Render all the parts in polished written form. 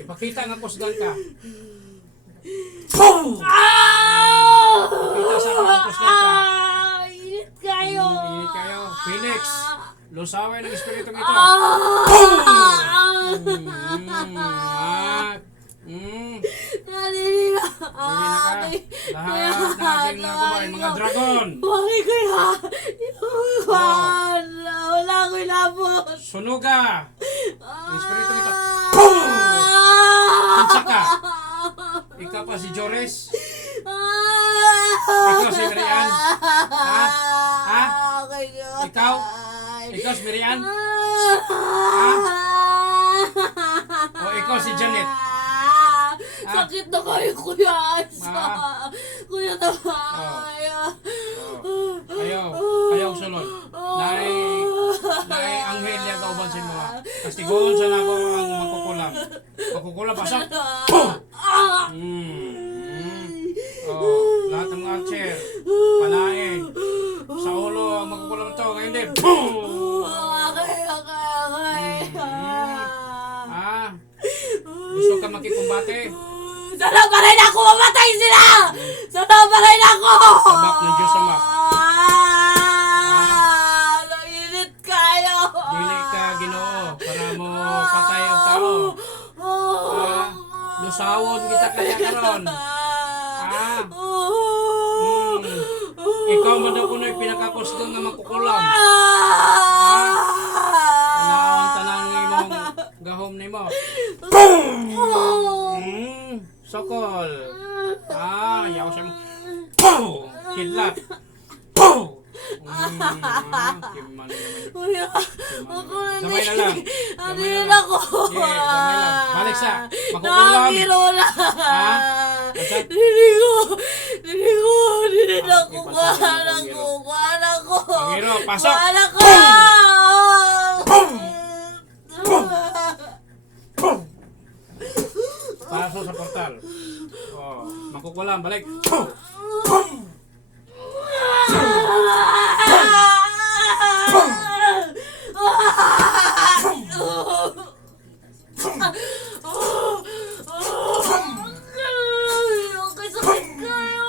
Ipakita nga kusgan ka. Ipakita sa akong kusgan ka. Init kayo. Init kayo. Phoenix, lusaway ng espiritu ito. Naninilaw. Lahat natin mga kumain, mga dragon. Bakit kaya? Wala ko ilabot. Sunuga. Ang espiritu ito. Kinsa ka? Ikaw pa si Jores? Ikaw si Marian? Ha? Ha? Ikaw? Ikaw si Marian? Ha? O ikaw si Janet? Sakit na kayo, Kuya Asa. Kuya Ayaw sulod. Naay anghel niya kauban sa mga. Kastiguon sa nako ang makukulam. Makukulam pasok. Lahat ng mga archer, panain, sa ulo ang makukulam ito. Ngayon din. Gusto ka makikumbate? Sana pa rin ako! Mamatay sila! Sana pa rin ako! Sabak ng Diyos Ama. Nainit kayo! Dili ka Ginoo para mo patay ang tao. Lusawon kita kaya karon. Ikaw man daw kuno'y pinakakusgang nga makukulam. Tanawang tanang imong gahom nimo. Sokol. Yaw siya mo. Kidlat. Kuya, ako na Gamay na lang. Andin ako. Gamay lang. Balik sa makukulam. Nakakiro na. Asa? Hindi na ako. Kuhanan ko. Pangiro, pasok. Kuhanan ko. Pasok sa portal. Makukulam. Balik. Okay, sakit kayo.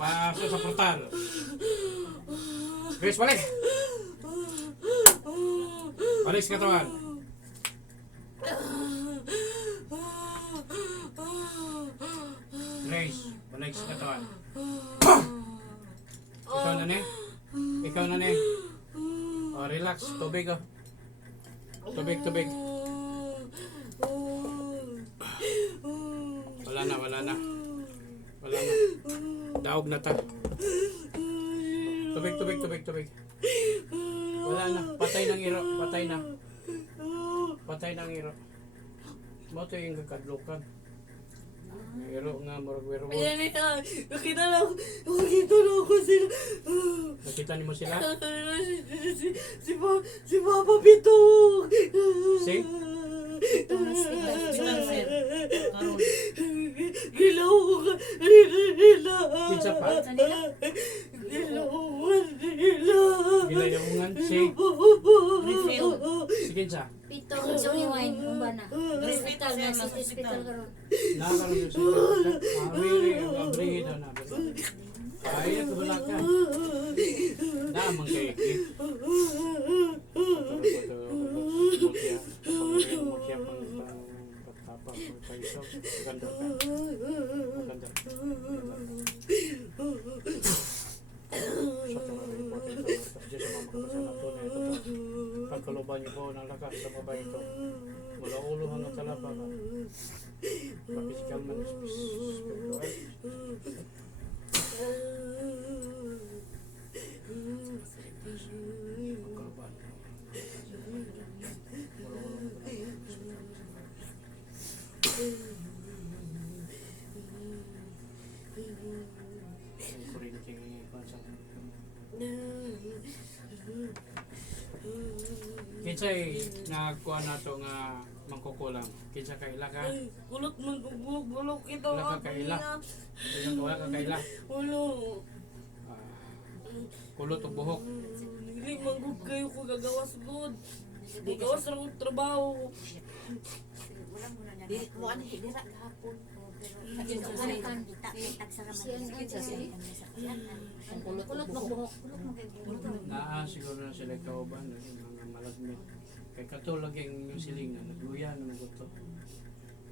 Pasok sa portal. Grace, balik. Balik sa katawan. Grace, balik sa katawan. Ikaw na ne? Ikaw na ne? Relax. Tubig oh. Tubig. Wala na. Daog na ta. Tubig. Wala na. Patay ng iro. Patay ng iro. Mato yung kakadlukan. Iro nga maragwero mo. Nakita na ako sila. Nakita niyo mo sila? Si Papa Pitong. Si? Gilawang nila. Kinsa pa? Gilawang nila. Gilayawangan si? Si Kinsa? Pitong sumiwain kung ba na. Hospital na sa hospital karon. Nakaroon yung sila. Really, ang abrihin na namin. Kaya ito wala ka. Naamang kay Ikit. Mutya pang pagtapang pagpaisaw. Maganda ka. Maganda. Sa mga reporter sa Diyos sa mga makapasalato na ito. Pagkaluban niyo po ng lakas sa babae ito. Mula ulo hanggang talapa ka. Physical man spiritual. Pagkaluban. Kinsay nagkuha na to nga mangkukulang. Kinsa kaila ka? Kulot man bulok ito. Wala ka kaila. Wala ka kaila. Ulo. Kulot og buhok. Dili manggug kayo ko gagawas good. Gagawas ra kong trabaho. Di mo ani dira gahapon. Ang kulot magbuhok. Naa siguro na sila kauban mga malagmit. Kay katulog yung siling na nagluya na naguto.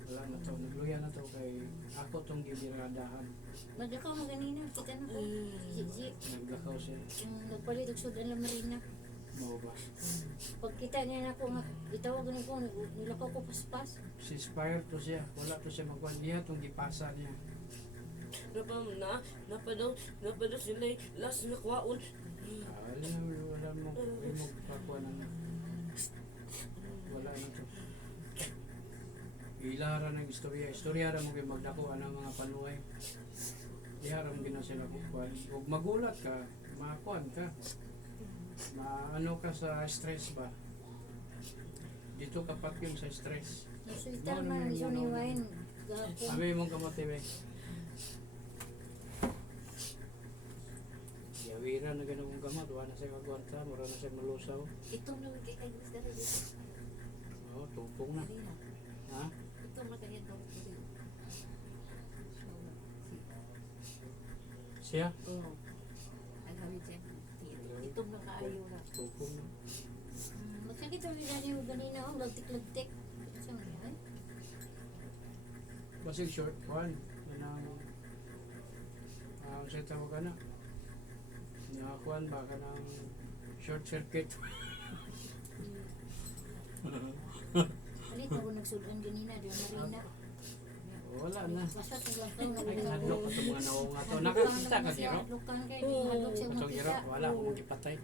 Wala na to, nagluya na to kay ako tong gibiradahan. Maglakaw mo ganina, kita na ko. Zik-zik. Naglakaw siya. Nagpalit og sudan lang marina. Mao ba? Pagkita niya na ko nga, itawag na ko, nilakaw ko paspas. Si Spire to siya. Wala to siya magkuhan niya tong gipasa niya. Napadaw sila last na kwaon. Wala mo kakuha na. Wala na to. Ilara ng istorya. Istorya ra mo kay magdakuha ng mga panuay. Ihara mo gina sila kukuhan. Huwag magulat ka, makakuhan ka. Maano ka sa stress ba? Dito kapat yung sa stress. Nasuitar man ang isang niwain. Gapon. Sabi mong kamatibay. Yawira na ganun gamot. Wala na siya magwanta. Mura na siya malusaw. Itong lang kay kay gusto dira dito. Oo, tupong na. Dira. Ha? Itong lang kay dito. Siya? Oo. Ang gawin siya. Itong lang kaayo ra. Tupong na. Magkakita mo dali mo ganina, oh, lagtik-lagtik. Saan mo yan? Basig short one. Yan ang siya tawag ka na. Nakakuhan ba ka ng short circuit? Palit na ko nagsudan ganina, di marina. Wala na. Masat na lang tayo Ay, na hadlok ko itong mga naunga to. Nakakita ka, Giro? Lukan kayo, di mahadlok siya Itong Giro, makita. wala akong magipatay.